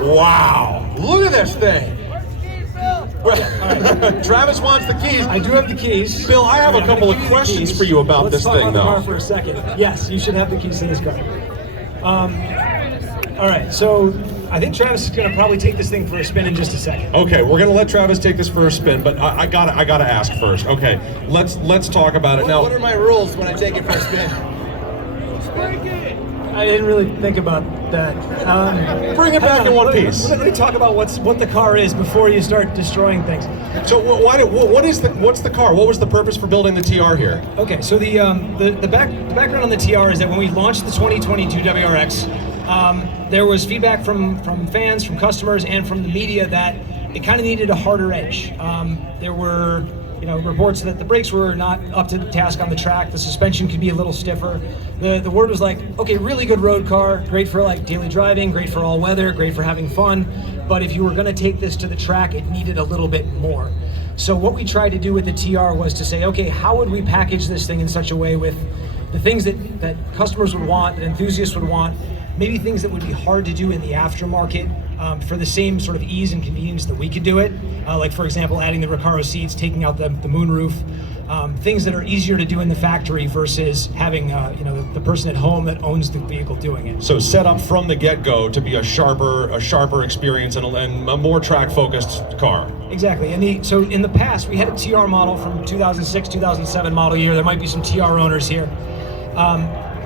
Wow! Look at this thing. Travis wants the keys. I do have the keys. Bill, I have a couple of questions for you about this thing, though. Let's talk about the car though. for a second. Yes, you should have the keys to this car. All right, so I think Travis is going to probably take this thing for a spin in just a second. Okay, we're gonna let Travis take this for a spin, but I gotta ask first. Okay, let's talk about it now. What are my rules when I take it for a spin? I didn't really think about that. Bring it back in one piece. Let me talk about what the car is before you start destroying things. So what's the car? What was the purpose for building the TR here? Okay, so the background on the TR is that when we launched the 2022 WRX, there was feedback from fans, from customers, and from the media that it kind of needed a harder edge. There were reports that the brakes were not up to the task on the track. The suspension could be a little stiffer. The word was like, okay, really good road car, great for like daily driving, great for all weather, great for having fun. But if you were going to take this to the track, it needed a little bit more. So what we tried to do with the TR was to say, okay, how would we package this thing in such a way with the things that customers would want, that enthusiasts would want, maybe things that would be hard to do in the aftermarket for the same sort of ease and convenience that we could do it. Like for example, adding the Recaro seats, taking out the moonroof, things that are easier to do in the factory versus having the person at home that owns the vehicle doing it. So set up from the get-go to be a sharper experience and a more track-focused car. Exactly, so in the past we had a TR model from 2006, 2007 model year. There might be some TR owners here.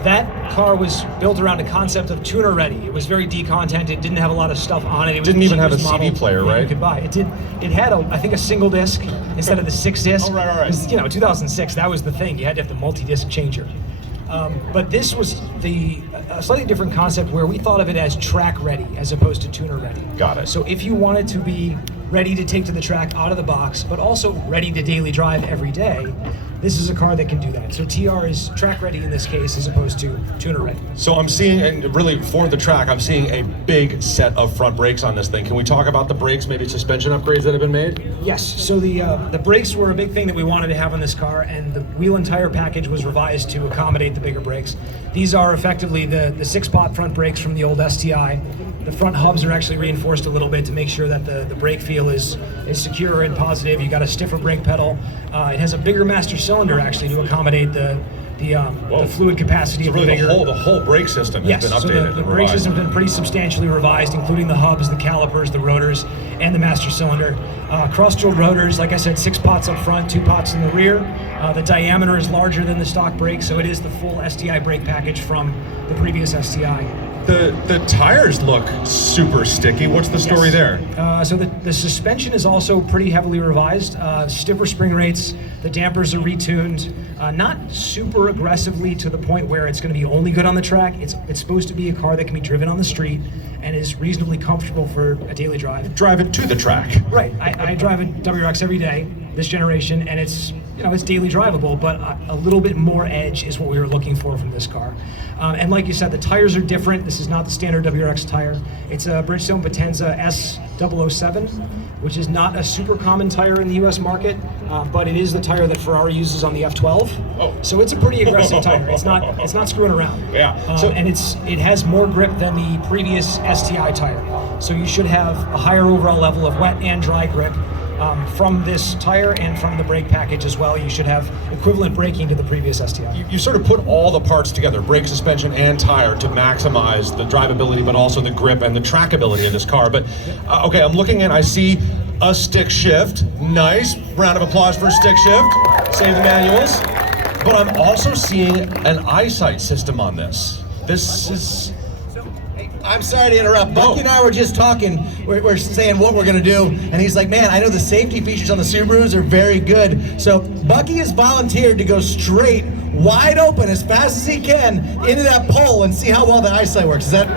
That car was built around a concept of tuner ready. It was very D-content. It didn't have a lot of stuff on it. It didn't even have a CD player, right? You could buy. It did. It had I think a single disc instead of the 6 disc. Oh, right. 2006, that was the thing. You had to have the multi-disc changer. But this was a slightly different concept where we thought of it as track ready as opposed to tuner ready. Got it. So if you wanted to be ready to take to the track out of the box, but also ready to daily drive every day, this is a car that can do that. So TR is track ready in this case as opposed to tuner ready. So I'm seeing, and really for the track, I'm seeing a big set of front brakes on this thing. Can we talk about the brakes, maybe suspension upgrades that have been made? Yes, so the brakes were a big thing that we wanted to have on this car, and the wheel and tire package was revised to accommodate the bigger brakes. These are effectively the 6-pot front brakes from the old STI. The front hubs are actually reinforced a little bit to make sure that the brake feel is secure and positive. You got a stiffer brake pedal. It has a bigger master cylinder actually to accommodate the fluid capacity so of really the bigger. The whole brake system has been updated. So the brake system's been pretty substantially revised, including the hubs, the calipers, the rotors, and the master cylinder. Cross-drilled rotors, like I said, 6 pots up front, 2 pots in the rear. The diameter is larger than the stock brake, so it is the full STI brake package from the previous STI. The tires look super sticky. What's the story there? So the suspension is also pretty heavily revised. Stiffer spring rates, the dampers are retuned, not super aggressively to the point where it's going to be only good on the track. It's supposed to be a car that can be driven on the street and is reasonably comfortable for a daily drive. Drive it to the track. Right. I drive a WRX every day, this generation, and it's daily drivable, but a little bit more edge is what we were looking for from this car. And like you said, the tires are different. This is not the standard WRX tire. It's a Bridgestone Potenza S007, which is not a super common tire in the US market, but it is the tire that Ferrari uses on the F12. Oh. So it's a pretty aggressive tire. It's not screwing around. Yeah. And it has more grip than the previous STI tire. So you should have a higher overall level of wet and dry grip. From this tire and from the brake package as well. You should have equivalent braking to the previous STI. You sort of put all the parts together, brake, suspension, and tire, to maximize the drivability, but also the grip and the trackability of this car. But, okay, I'm looking and I see a stick shift. Nice. Round of applause for a stick shift. Save the manuals. But I'm also seeing an eyesight system on this. This is... I'm sorry to interrupt. Bucky and I were just talking. We're saying what we're going to do. And he's like, man, I know the safety features on the Subarus are very good. So Bucky has volunteered to go straight, wide open, as fast as he can, into that pole and see how well the eyesight works. Is that...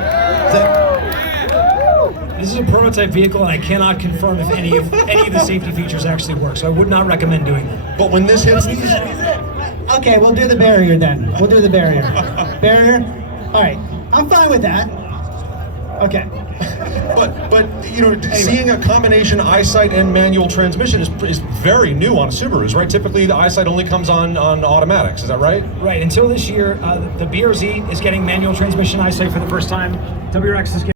This is a prototype vehicle, and I cannot confirm if any of the safety features actually work. So I would not recommend doing that. But when this hits... Okay, we'll do the barrier then. We'll do the barrier. Barrier? All right. I'm fine with that. Okay. But you know, seeing a combination eyesight and manual transmission is very new on Subarus, right? Typically, the eyesight only comes on automatics. Is that right? Right. Until this year, the BRZ is getting manual transmission eyesight for the first time. WRX is getting